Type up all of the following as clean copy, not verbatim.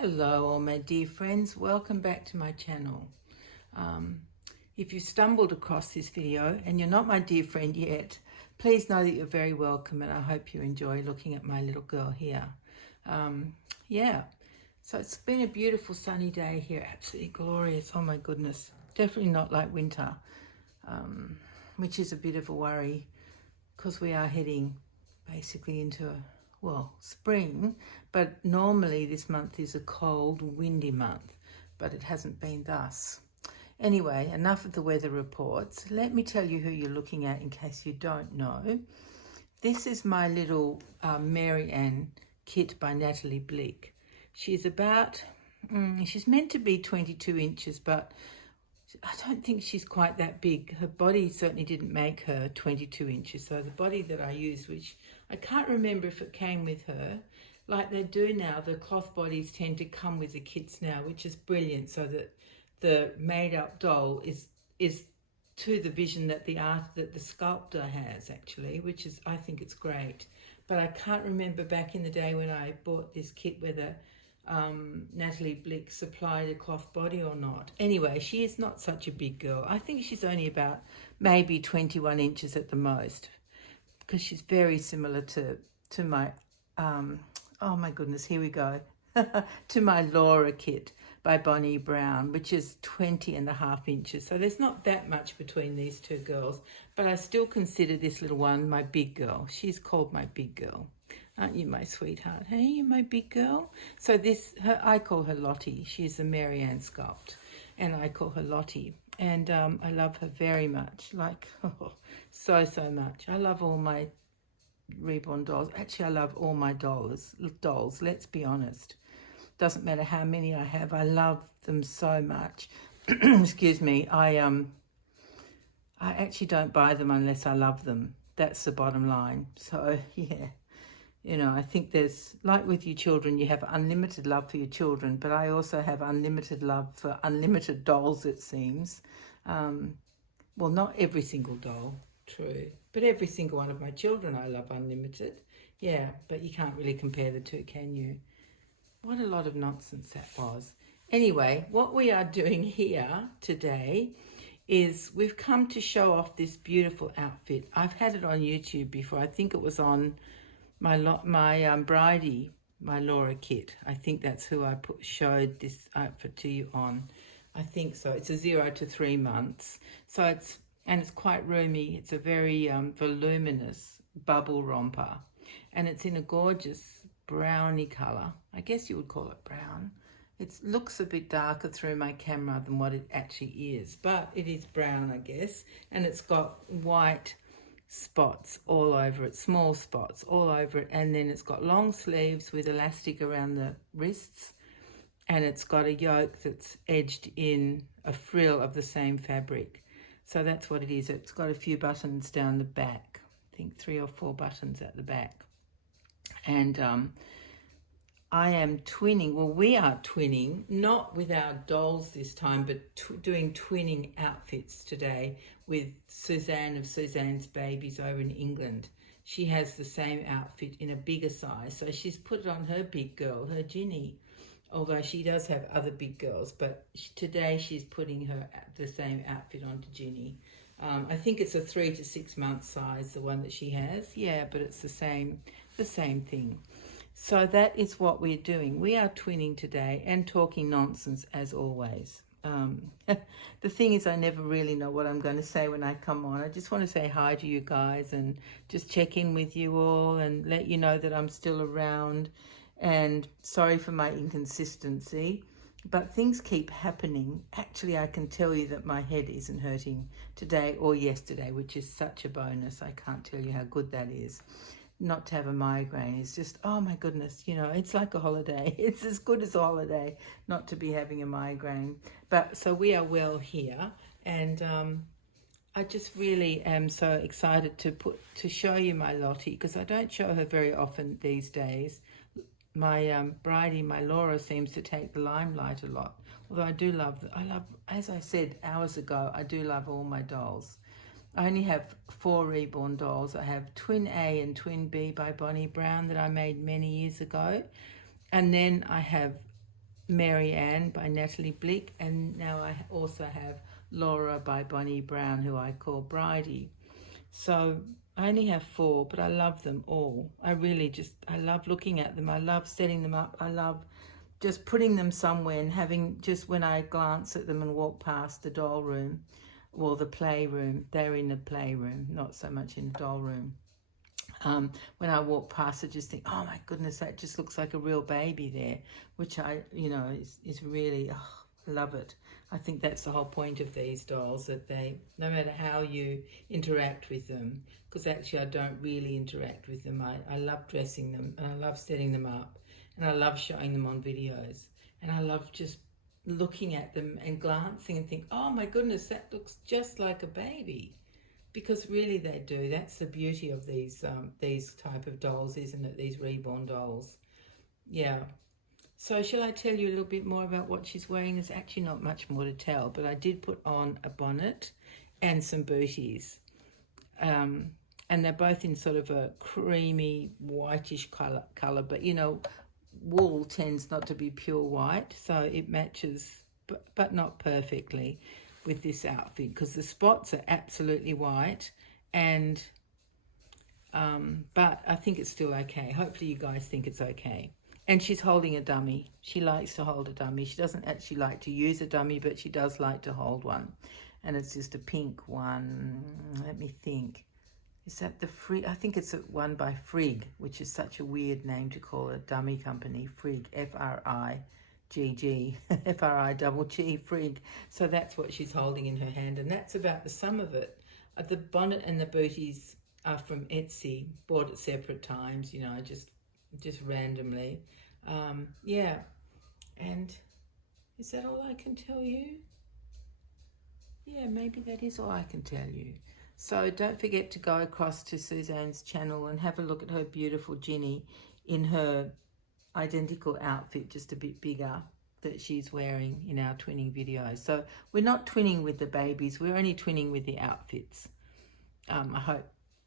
Hello all my dear friends, welcome back to my channel. If you stumbled across this video and you're not my dear friend yet, please know that you're very welcome, and I hope you enjoy looking at my little girl here. Yeah, so it's been a beautiful sunny day here, absolutely glorious. Oh my goodness, definitely not like winter, which is a bit of a worry because we are heading basically into spring, but normally this month is a cold, windy month, but it hasn't been thus. Anyway, enough of the weather reports. Let me tell you who you're looking at in case you don't know. This is my little Mary Ann kit by Natali Blick. She's about, she's meant to be 22 inches, but I don't think she's quite that big. Her body certainly didn't make her 22 inches. So the body that I use, which I can't remember if it came with her, like they do now, the cloth bodies tend to come with the kits now, which is brilliant, so that the made-up doll is to the vision that the sculptor has, actually, which is, I think it's great. But I can't remember back in the day when I bought this kit whether Natali Blick supplied a cloth body or not. Anyway, she is not such a big girl. I think she's only about maybe 21 inches at the most, because she's very similar to my oh my goodness, here we go to my Laura kit by Bonnie Brown, which is 20.5 inches. So there's not that much between these two girls, but I still consider this little one my big girl. She's called my big girl. Aren't you my sweetheart? Hey, you my big girl? So I call her Lottie. She's a Mary Ann sculpt, and I call her Lottie. And I love her very much, like, so much. I love all my reborn dolls. Actually, I love all my dolls, let's be honest. Doesn't matter how many I have, I love them so much. Excuse me, I actually don't buy them unless I love them. That's the bottom line. So, yeah. You know, I think there's, like with your children, you have unlimited love for your children, but I also have unlimited love for unlimited dolls, it seems. Well, not every single doll, true, but every single one of my children I love unlimited. Yeah, but you can't really compare the two, can you? What a lot of nonsense that was. Anyway, what we are doing here today is we've come to show off this beautiful outfit. I've had it on YouTube before. I think it was on my bridie, my Laura kit. I think that's who I showed this outfit to you on. I think so. It's a 0 to 3 months. So it's quite roomy. It's a very voluminous bubble romper, and it's in a gorgeous browny colour. I guess you would call it brown. It looks a bit darker through my camera than what it actually is, but it is brown, I guess, and it's got white spots all over it, small spots all over it, and then it's got long sleeves with elastic around the wrists, and it's got a yoke that's edged in a frill of the same fabric. So that's what it is. It's got a few buttons down the back, I think 3 or 4 buttons at the back. And I am twinning, well, we are twinning, not with our dolls this time, but doing twinning outfits today with Suzanne of Suzanne's Babies over in England. She has the same outfit in a bigger size, so she's put it on her big girl, her Ginny, although she does have other big girls, but today she's putting the same outfit onto Ginny. I think it's a 3 to 6 month size, the one that she has. Yeah, but it's the same thing. So that is what we're doing. We are twinning today and talking nonsense as always. The thing is, I never really know what I'm going to say when I come on. I just want to say hi to you guys and just check in with you all and let you know that I'm still around. And sorry for my inconsistency, but things keep happening. Actually, I can tell you that my head isn't hurting today or yesterday, which is such a bonus. I can't tell you how good that is. Not to have a migraine is just, oh my goodness, you know, it's like a holiday. It's as good as a holiday not to be having a migraine. But so we are well here, and I just really am so excited to show you my Lottie, because I don't show her very often these days. My bridie, my Laura, seems to take the limelight a lot. Although I love, as I said hours ago, I do love all my dolls. I only have 4 reborn dolls. I have Twin A and Twin B by Bonnie Brown that I made many years ago. And then I have Mary Ann by Natali Blick, and now I also have Laura by Bonnie Brown, who I call Bridie. So I only have 4, but I love them all. I love looking at them. I love setting them up. I love just putting them somewhere and having, just when I glance at them and walk past the doll room or the playroom, they're in the playroom, not so much in the doll room. When I walk past, I just think, oh my goodness, that just looks like a real baby there, which is really, I love it. I think that's the whole point of these dolls, that they, no matter how you interact with them, because actually I don't really interact with them. I love dressing them, and I love setting them up, and I love showing them on videos, and I love just looking at them and glancing and think, oh my goodness, that looks just like a baby. Because really they do. That's the beauty of these type of dolls, isn't it? These reborn dolls. Yeah. So shall I tell you a little bit more about what she's wearing? There's actually not much more to tell, but I did put on a bonnet and some booties. And they're both in sort of a creamy whitish colour, but you know, wool tends not to be pure white, so it matches, but not perfectly with this outfit, because the spots are absolutely white, and but I think it's still okay. Hopefully you guys think it's okay. And she's holding a dummy. She likes to hold a dummy. She doesn't actually like to use a dummy, but she does like to hold one. And it's just a pink one. Let me think. Is that the Frig? I think it's one by Frig, which is such a weird name to call a dummy company. Frig, F-R-I-G-G, F-R-I-G-G, Frig. So that's what she's holding in her hand, and that's about the sum of it. The bonnet and the booties are from Etsy, bought at separate times, you know, just randomly. Yeah, and is that all I can tell you? Yeah, maybe that is all I can tell you. So don't forget to go across to Suzanne's channel and have a look at her beautiful Ginny in her identical outfit, just a bit bigger, that she's wearing in our twinning videos. So we're not twinning with the babies, we're only twinning with the outfits. I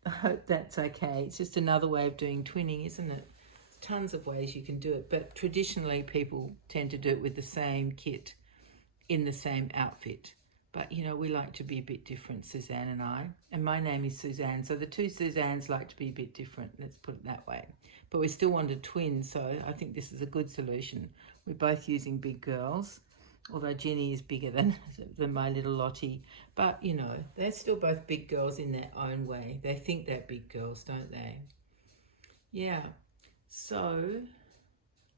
hope that's okay. It's just another way of doing twinning, isn't it? There's tons of ways you can do it, but traditionally people tend to do it with the same kit in the same outfit. But, you know, we like to be a bit different, Suzanne and I. And my name is Suzanne, so the two Suzannes like to be a bit different, let's put it that way. But we still want to twin, so I think this is a good solution. We're both using big girls, although Ginny is bigger than my little Lottie. But, you know, they're still both big girls in their own way. They think they're big girls, don't they? Yeah. So,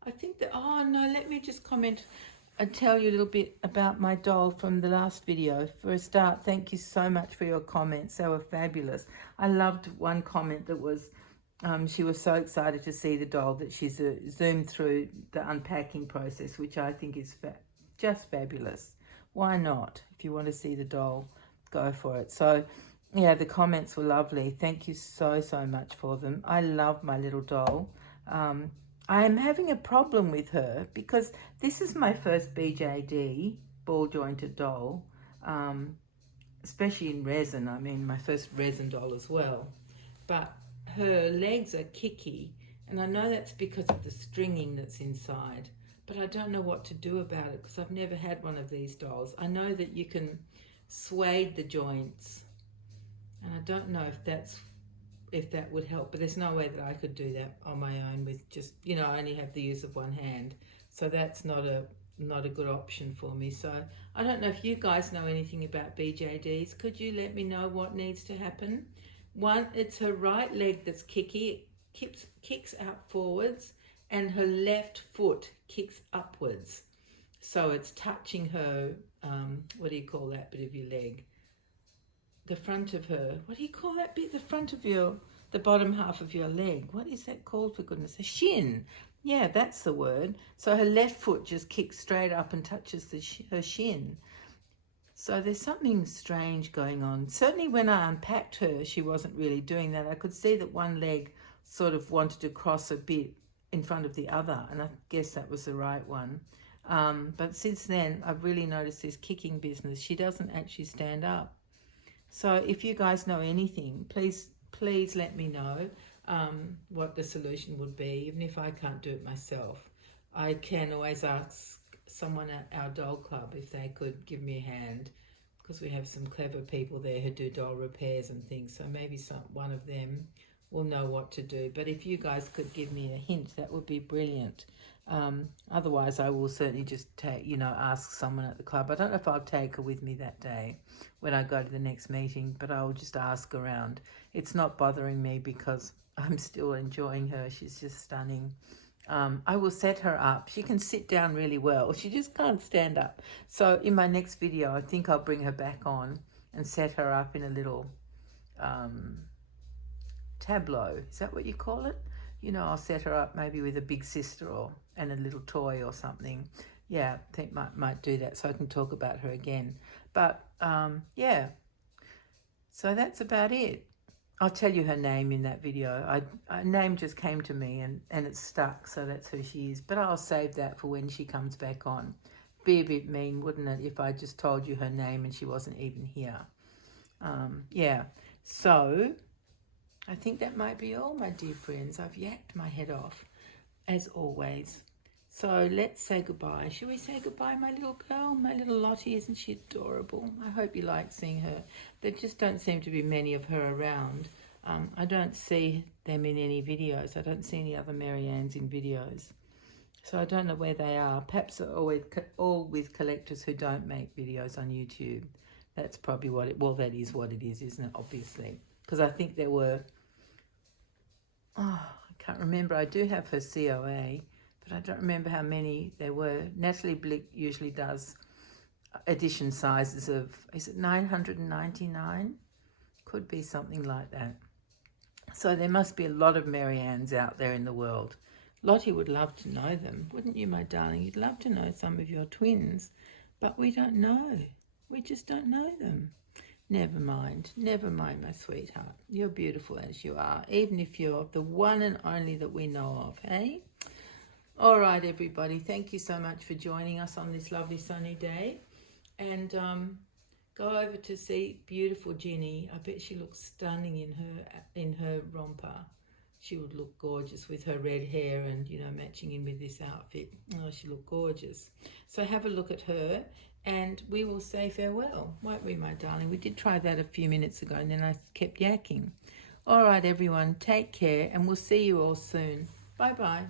I think that, oh no, let me just comment and tell you a little bit about my doll from the last video. For a start, thank you so much for your comments. They were fabulous. I loved one comment that was, she was so excited to see the doll that she's zoomed through the unpacking process, which I think is just fabulous. Why not? If you want to see the doll, go for it. So, yeah, the comments were lovely. Thank you so much for them. I love my little doll. I am having a problem with her because this is my first BJD, ball jointed doll, especially in resin. I mean, my first resin doll as well. But her legs are kicky, and I know that's because of the stringing that's inside, but I don't know what to do about it because I've never had one of these dolls. I know that you can suede the joints, and I don't know if that would help, but there's no way that I could do that on my own with just, you know, I only have the use of one hand, so that's not a good option for me. So I don't know if you guys know anything about BJDs. Could you let me know what needs to happen? One, it's her right leg that's kicky, it kicks out forwards, and her left foot kicks upwards, so it's touching her what do you call that bit of your leg? The front of her, what do you call that bit? The front of the bottom half of your leg. What is that called, for goodness? A shin. Yeah, that's the word. So her left foot just kicks straight up and touches her shin. So there's something strange going on. Certainly when I unpacked her, she wasn't really doing that. I could see that one leg sort of wanted to cross a bit in front of the other, and I guess that was the right one. But since then, I've really noticed this kicking business. She doesn't actually stand up. So if you guys know anything, please let me know what the solution would be, even if I can't do it myself. I can always ask someone at our doll club if they could give me a hand, because we have some clever people there who do doll repairs and things. So maybe one of them will know what to do. But if you guys could give me a hint, that would be brilliant. Otherwise, I will certainly just take, ask someone at the club. I don't know if I'll take her with me that day when I go to the next meeting, but I'll just ask around. It's not bothering me because I'm still enjoying her. She's just stunning. I will set her up. She can sit down really well. She just can't stand up. So in my next video, I think I'll bring her back on and set her up in a little tableau. Is that what you call it? I'll set her up maybe with a big sister and a little toy or something. Yeah, I think might do that so I can talk about her again. But yeah, so that's about it. I'll tell you her name in that video. Her name just came to me and it's stuck, so that's who she is. But I'll save that for when she comes back on. Be a bit mean, wouldn't it, if I just told you her name and she wasn't even here? Yeah, so I think that might be all, my dear friends. I've yacked my head off, as always. So let's say goodbye. Shall we say goodbye, my little girl? My little Lottie, isn't she adorable? I hope you like seeing her. There just don't seem to be many of her around. I don't see them in any videos. I don't see any other Mariannes in videos. So I don't know where they are. Perhaps they're all with collectors who don't make videos on YouTube. That's probably what it, well, that is what it is, isn't it? Obviously. Because I think there were, I can't remember. I do have her COA, but I don't remember how many there were. Natali Blick usually does edition sizes of, is it 999? Could be something like that. So there must be a lot of Mariannes out there in the world. Lottie would love to know them, wouldn't you, my darling? You'd love to know some of your twins, but we don't know. We just don't know them. Never mind, my sweetheart. You're beautiful as you are, even if you're the one and only that we know of, hey? All right, everybody, thank you so much for joining us on this lovely sunny day. And go over to see beautiful Ginny. I bet she looks stunning in her romper. She would look gorgeous with her red hair and, matching in with this outfit. Oh, she looked gorgeous. So have a look at her. And we will say farewell, won't we, my darling? We did try that a few minutes ago and then I kept yakking. All right, everyone, take care and we'll see you all soon. Bye-bye.